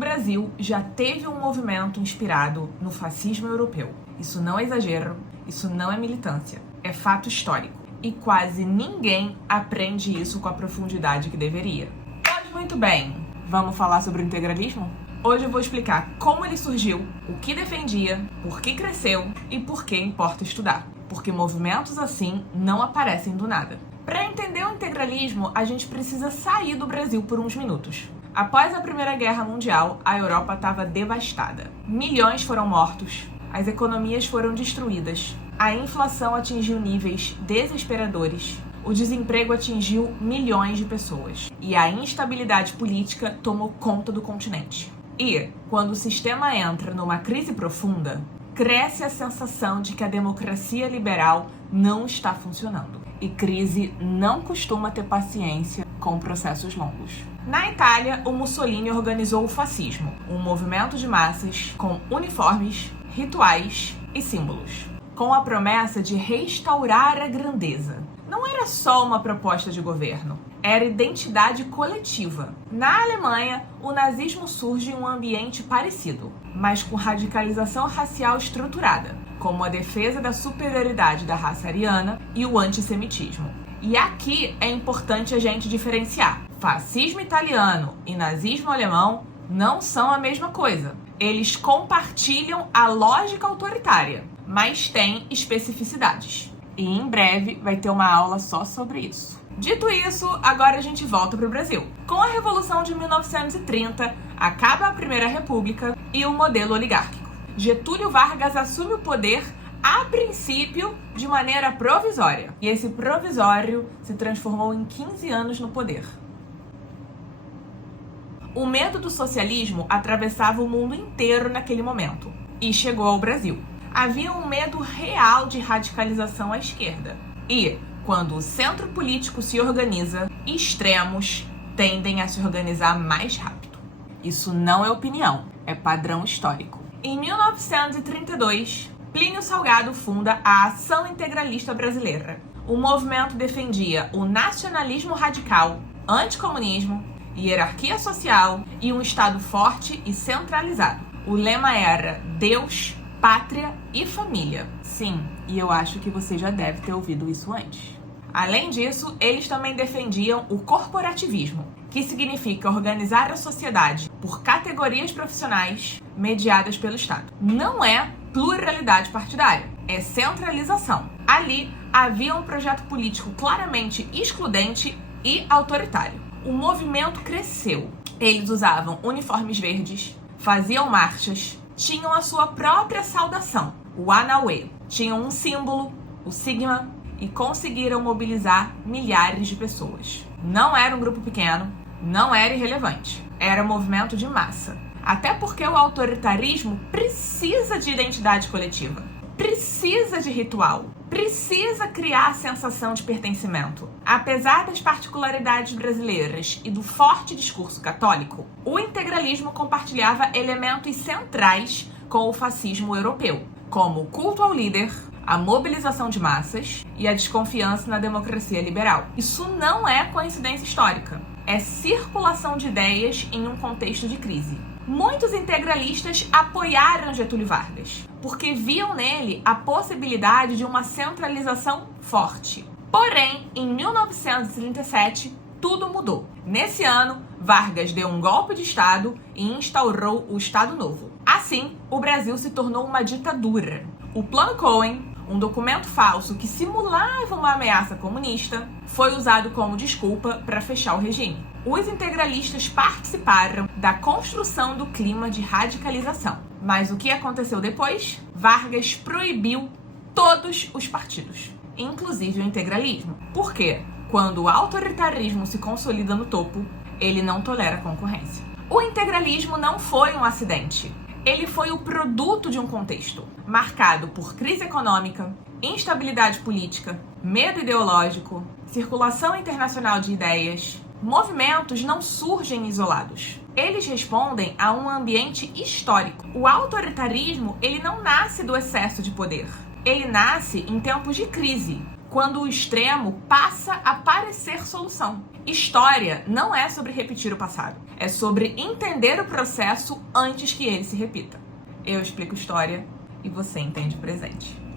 Brasil já teve um movimento inspirado no fascismo europeu. Isso não é exagero, isso não é militância, é fato histórico. E quase ninguém aprende isso com a profundidade que deveria. Pois muito bem, vamos falar sobre o integralismo? Hoje eu vou explicar como ele surgiu, o que defendia, por que cresceu e por que importa estudar. Porque movimentos assim não aparecem do nada. Para entender o integralismo, a gente precisa sair do Brasil por uns minutos. Após a Primeira Guerra Mundial, a Europa estava devastada. Milhões foram mortos, as economias foram destruídas, a inflação atingiu níveis desesperadores, o desemprego atingiu milhões de pessoas e a instabilidade política tomou conta do continente. E, quando o sistema entra numa crise profunda, cresce a sensação de que a democracia liberal não está funcionando. E crise não costuma ter paciência com processos longos. Na Itália, o Mussolini organizou o fascismo, um movimento de massas com uniformes, rituais e símbolos, com a promessa de restaurar a grandeza. Não era só uma proposta de governo, era identidade coletiva. Na Alemanha, o nazismo surge em um ambiente parecido, mas com radicalização racial estruturada, como a defesa da superioridade da raça ariana e o antissemitismo. E aqui é importante a gente diferenciar. Fascismo italiano e nazismo alemão não são a mesma coisa. Eles compartilham a lógica autoritária, mas têm especificidades. E em breve vai ter uma aula só sobre isso. Dito isso, agora a gente volta para o Brasil. Com a Revolução de 1930, acaba a Primeira República e o modelo oligárquico. Getúlio Vargas assume o poder, a princípio, de maneira provisória. E esse provisório se transformou em 15 anos no poder. O medo do socialismo atravessava o mundo inteiro naquele momento e chegou ao Brasil. Havia um medo real de radicalização à esquerda. E, quando o centro político se organiza, extremos tendem a se organizar mais rápido. Isso não é opinião, é padrão histórico. Em 1932, Plínio Salgado funda a Ação Integralista Brasileira. O movimento defendia o nacionalismo radical, anticomunismo, hierarquia social e um Estado forte e centralizado. O lema era Deus, Pátria e Família. Sim, e eu acho que você já deve ter ouvido isso antes. Além disso, eles também defendiam o corporativismo, que significa organizar a sociedade por categorias profissionais mediadas pelo Estado. Não é pluralidade partidária, é centralização. Ali havia um projeto político claramente excludente e autoritário. O movimento cresceu. Eles usavam uniformes verdes, faziam marchas, tinham a sua própria saudação, o Anauê. Tinham um símbolo, o sigma, e conseguiram mobilizar milhares de pessoas. Não era um grupo pequeno, não era irrelevante. Era um movimento de massa. Até porque o autoritarismo precisa de identidade coletiva, precisa de ritual, precisa criar a sensação de pertencimento. Apesar das particularidades brasileiras e do forte discurso católico, o integralismo compartilhava elementos centrais com o fascismo europeu, como o culto ao líder, a mobilização de massas e a desconfiança na democracia liberal. Isso não é coincidência histórica, é circulação de ideias em um contexto de crise. Muitos integralistas apoiaram Getúlio Vargas, porque viam nele a possibilidade de uma centralização forte. Porém, em 1937, tudo mudou. Nesse ano, Vargas deu um golpe de Estado e instaurou o Estado Novo. Assim, o Brasil se tornou uma ditadura. O Plano Cohen, um documento falso que simulava uma ameaça comunista, foi usado como desculpa para fechar o regime. Os integralistas participaram da construção do clima de radicalização. Mas o que aconteceu depois? Vargas proibiu todos os partidos, inclusive o integralismo. Por quê? Quando o autoritarismo se consolida no topo, ele não tolera concorrência. O integralismo não foi um acidente. Ele foi o produto de um contexto marcado por crise econômica, instabilidade política, medo ideológico, circulação internacional de ideias. Movimentos não surgem isolados. Eles respondem a um ambiente histórico. O autoritarismo, ele não nasce do excesso de poder. Ele nasce em tempos de crise, quando o extremo passa a parecer solução. História não é sobre repetir o passado, é sobre entender o processo antes que ele se repita. Eu explico história e você entende o presente.